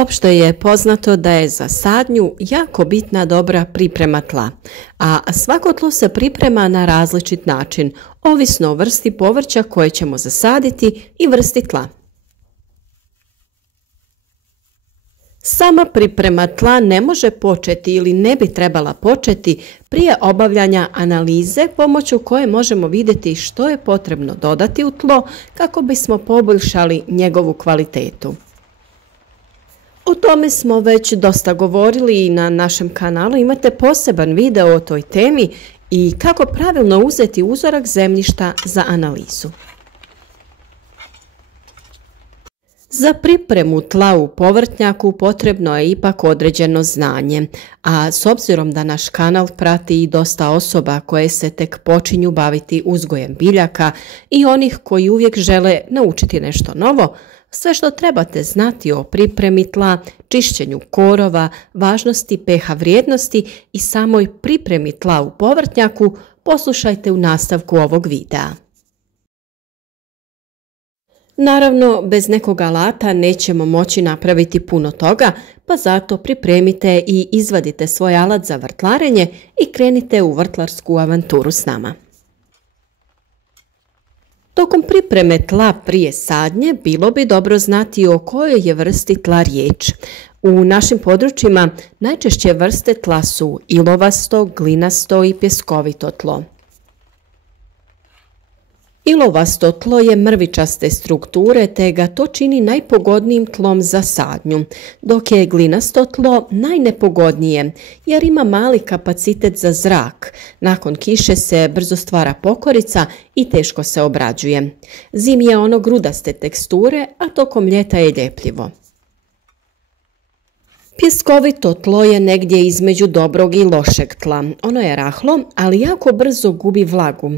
Opšte je poznato da je za sadnju jako bitna dobra priprema tla, a svako tlo se priprema na različit način, ovisno o vrsti povrća koje ćemo zasaditi i vrsti tla. Sama priprema tla ne može početi ili ne bi trebala početi prije obavljanja analize pomoću koje možemo vidjeti što je potrebno dodati u tlo kako bismo poboljšali njegovu kvalitetu. O tome smo već dosta govorili i na našem kanalu imate poseban video o toj temi i kako pravilno uzeti uzorak zemljišta za analizu. Za pripremu tla u povrtnjaku potrebno je ipak određeno znanje, a s obzirom da naš kanal prati i dosta osoba koje se tek počinju baviti uzgojem biljaka i onih koji uvijek žele naučiti nešto novo, sve što trebate znati o pripremi tla, čišćenju korova, važnosti pH vrijednosti i samoj pripremi tla u povrtnjaku poslušajte u nastavku ovog videa. Naravno, bez nekog alata nećemo moći napraviti puno toga, pa zato pripremite i izvadite svoj alat za vrtlarenje i krenite u vrtlarsku avanturu s nama. Tokom pripreme tla prije sadnje bilo bi dobro znati o kojoj je vrsti tla riječ. U našim područjima najčešće vrste tla su ilovasto, glinasto i pjeskovito tlo. Ilovasto tlo je mrvičaste strukture te ga to čini najpogodnijim tlom za sadnju, dok je glinasto tlo najnepogodnije jer ima mali kapacitet za zrak. Nakon kiše se brzo stvara pokorica i teško se obrađuje. Zimi je ono grudaste teksture, a tokom ljeta je ljepljivo. Pjeskovito tlo je negdje između dobrog i lošeg tla. Ono je rahlo, ali jako brzo gubi vlagu.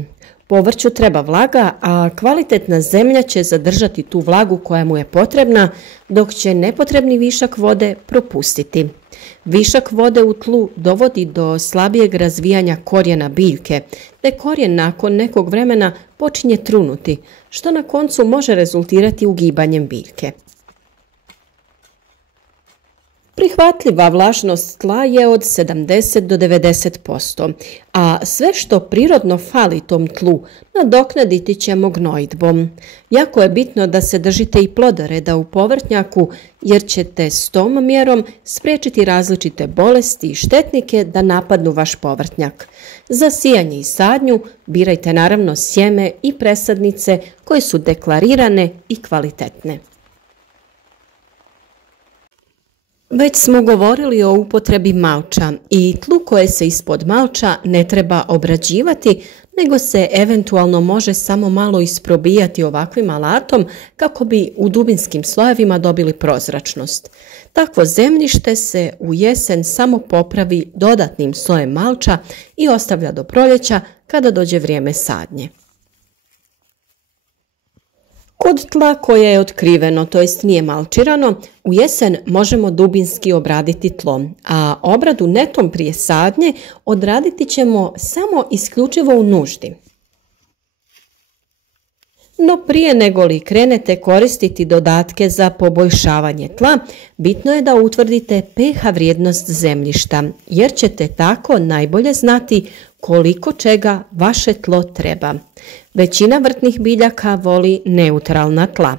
Povrću treba vlaga, a kvalitetna zemlja će zadržati tu vlagu koja mu je potrebna, dok će nepotrebni višak vode propustiti. Višak vode u tlu dovodi do slabijeg razvijanja korijena biljke, te korijen nakon nekog vremena počinje trunuti, što na koncu može rezultirati ugibanjem biljke. Prihvatljiva vlažnost tla je od 70 do 90%, a sve što prirodno fali tom tlu nadoknaditi ćemo gnojidbom. Jako je bitno da se držite i plodoreda u povrtnjaku jer ćete s tom mjerom spriječiti različite bolesti i štetnike da napadnu vaš povrtnjak. Za sijanje i sadnju birajte naravno sjeme i presadnice koje su deklarirane i kvalitetne. Već smo govorili o upotrebi malča i tlu koje se ispod malča ne treba obrađivati, nego se eventualno može samo malo isprobijati ovakvim alatom kako bi u dubinskim slojevima dobili prozračnost. Takvo zemljište se u jesen samo popravi dodatnim slojem malča i ostavlja do proljeća kada dođe vrijeme sadnje. Kod tla koje je otkriveno, to jest nije malčirano, u jesen možemo dubinski obraditi tlo, a obradu netom prije sadnje odraditi ćemo samo isključivo u nuždi. No prije nego li krenete koristiti dodatke za poboljšavanje tla, bitno je da utvrdite pH vrijednost zemljišta, jer ćete tako najbolje znati koliko čega vaše tlo treba. Većina vrtnih biljaka voli neutralna tla,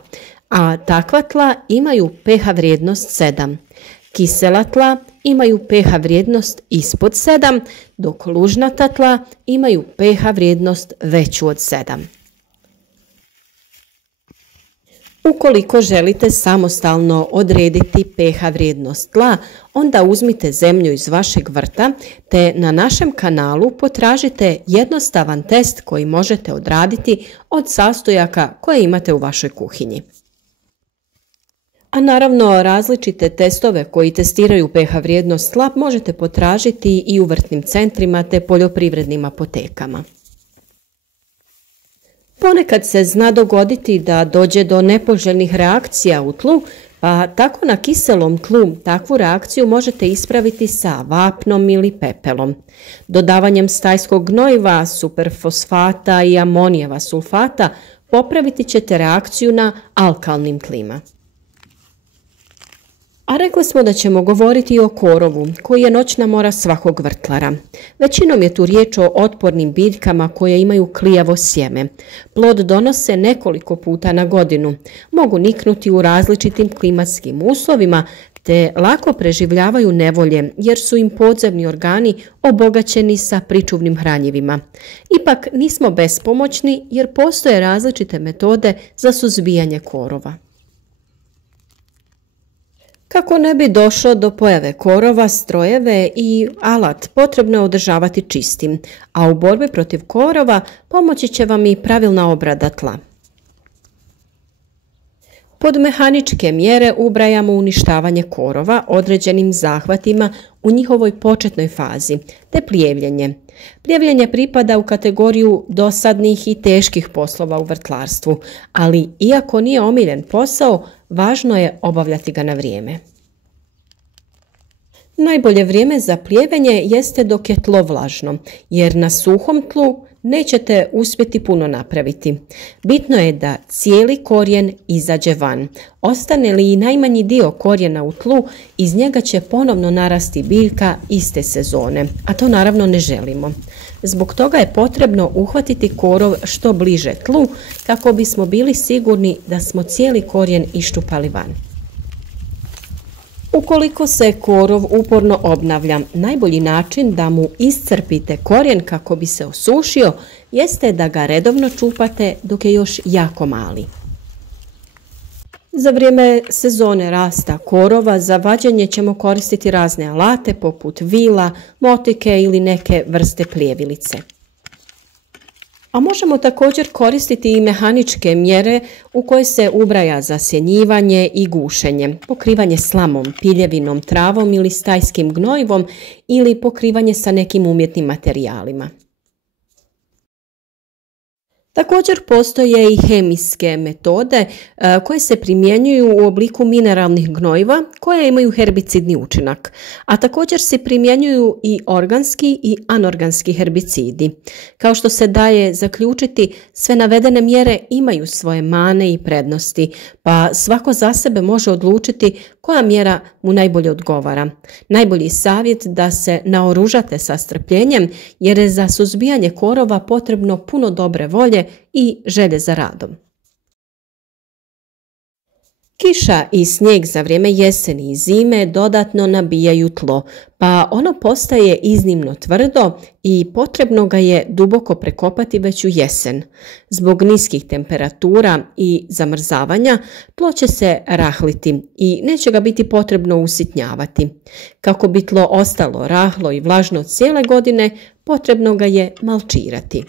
a takva tla imaju pH vrijednost 7. Kisela tla imaju pH vrijednost ispod 7, dok lužnata tla imaju pH vrijednost veću od 7. Ukoliko želite samostalno odrediti pH vrijednost tla, onda uzmite zemlju iz vašeg vrta te na našem kanalu potražite jednostavan test koji možete odraditi od sastojaka koje imate u vašoj kuhinji. A naravno različite testove koji testiraju pH vrijednost tla možete potražiti i u vrtnim centrima te poljoprivrednim apotekama. Ponekad se zna dogoditi da dođe do nepoželjnih reakcija u tlu, pa tako na kiselom tlu takvu reakciju možete ispraviti sa vapnom ili pepelom. Dodavanjem stajskog gnojiva, superfosfata i amonijeva sulfata popraviti ćete reakciju na alkalnim tlima. A rekli smo da ćemo govoriti i o korovu, koji je noćna mora svakog vrtlara. Većinom je tu riječ o otpornim biljkama koje imaju klijavo sjeme. Plod donose nekoliko puta na godinu. Mogu niknuti u različitim klimatskim uslovima, te lako preživljavaju nevolje jer su im podzemni organi obogaćeni sa pričuvnim hranjivima. Ipak nismo bespomoćni jer postoje različite metode za suzbijanje korova. Kako ne bi došlo do pojave korova, strojeve i alat potrebno je održavati čistim, a u borbi protiv korova pomoći će vam i pravilna obrada tla. Pod mehaničke mjere ubrajamo uništavanje korova određenim zahvatima u njihovoj početnoj fazi, te plijevljenje. Plijevljenje pripada u kategoriju dosadnih i teških poslova u vrtlarstvu, ali iako nije omiljen posao, važno je obavljati ga na vrijeme. Najbolje vrijeme za plijevenje jeste dok je tlo vlažno, jer na suhom tlu nećete uspjeti puno napraviti. Bitno je da cijeli korijen izađe van. Ostane li i najmanji dio korijena u tlu, iz njega će ponovno narasti biljka iste sezone, a to naravno ne želimo. Zbog toga je potrebno uhvatiti korov što bliže tlu kako bismo bili sigurni da smo cijeli korijen iščupali van. Ukoliko se korov uporno obnavlja, najbolji način da mu iscrpite korijen kako bi se osušio jeste da ga redovno čupate dok je još jako mali. Za vrijeme sezone rasta korova za vađenje ćemo koristiti razne alate poput vila, motike ili neke vrste plijevilice. A možemo također koristiti i mehaničke mjere u koje se ubraja zasjenjivanje i gušenje, pokrivanje slamom, piljevinom, travom ili stajskim gnojivom ili pokrivanje sa nekim umjetnim materijalima. Također postoje i hemijske metode koje se primjenjuju u obliku mineralnih gnojiva koje imaju herbicidni učinak, a također se primjenjuju i organski i anorganski herbicidi. Kao što se daje zaključiti, sve navedene mjere imaju svoje mane i prednosti, pa svako za sebe može odlučiti koja mjera mu najbolje odgovara. Najbolji savjet da se naoružate sa strpljenjem jer je za suzbijanje korova potrebno puno dobre volje i želje za radom. Kiša i snijeg za vrijeme jeseni i zime dodatno nabijaju tlo, pa ono postaje iznimno tvrdo i potrebno ga je duboko prekopati već u jesen. Zbog niskih temperatura i zamrzavanja tlo će se rahliti i neće ga biti potrebno usitnjavati. Kako bi tlo ostalo rahlo i vlažno cijele godine, potrebno ga je malčirati.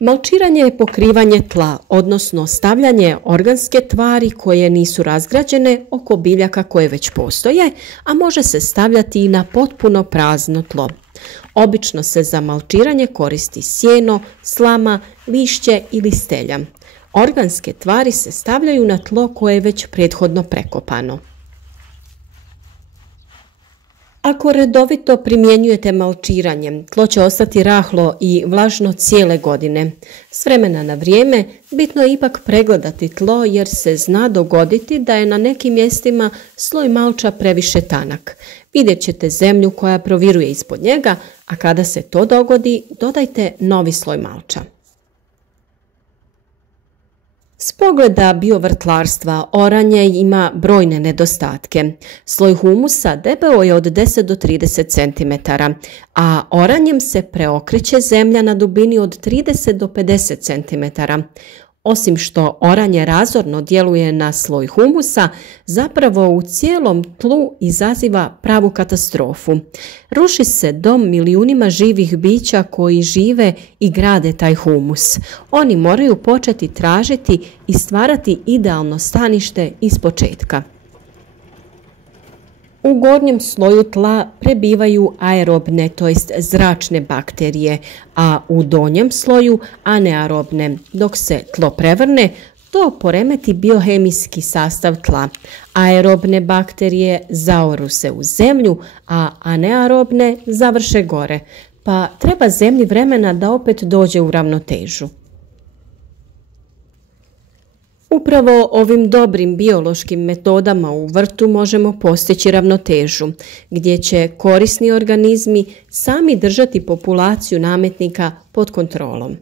Malčiranje je pokrivanje tla, odnosno stavljanje organske tvari koje nisu razgrađene oko biljaka koje već postoje, a može se stavljati i na potpuno prazno tlo. Obično se za malčiranje koristi sjeno, slama, lišće ili stelja. Organske tvari se stavljaju na tlo koje je već prethodno prekopano. Ako redovito primjenjujete malčiranje, tlo će ostati rahlo i vlažno cijele godine. S vremena na vrijeme bitno je ipak pregledati tlo jer se zna dogoditi da je na nekim mjestima sloj malča previše tanak. Vidjet ćete zemlju koja proviruje ispod njega, a kada se to dogodi, dodajte novi sloj malča. S pogleda biovrtlarstva oranje ima brojne nedostatke. Sloj humusa debeo je od 10 do 30 cm, a oranjem se preokreće zemlja na dubini od 30 do 50 cm. Osim što oranje razorno djeluje na sloj humusa, zapravo u cijelom tlu izaziva pravu katastrofu. Ruši se dom milijunima živih bića koji žive i grade taj humus. Oni moraju početi tražiti i stvarati idealno stanište iz početka. U gornjem sloju tla prebivaju aerobne, to jest zračne bakterije, a u donjem sloju anearobne. Dok se tlo prevrne, to poremeti biohemijski sastav tla. Aerobne bakterije zaoru se u zemlju, a anearobne završe gore, pa treba zemlji vremena da opet dođe u ravnotežu. Upravo ovim dobrim biološkim metodama u vrtu možemo postići ravnotežu, gdje će korisni organizmi sami držati populaciju nametnika pod kontrolom.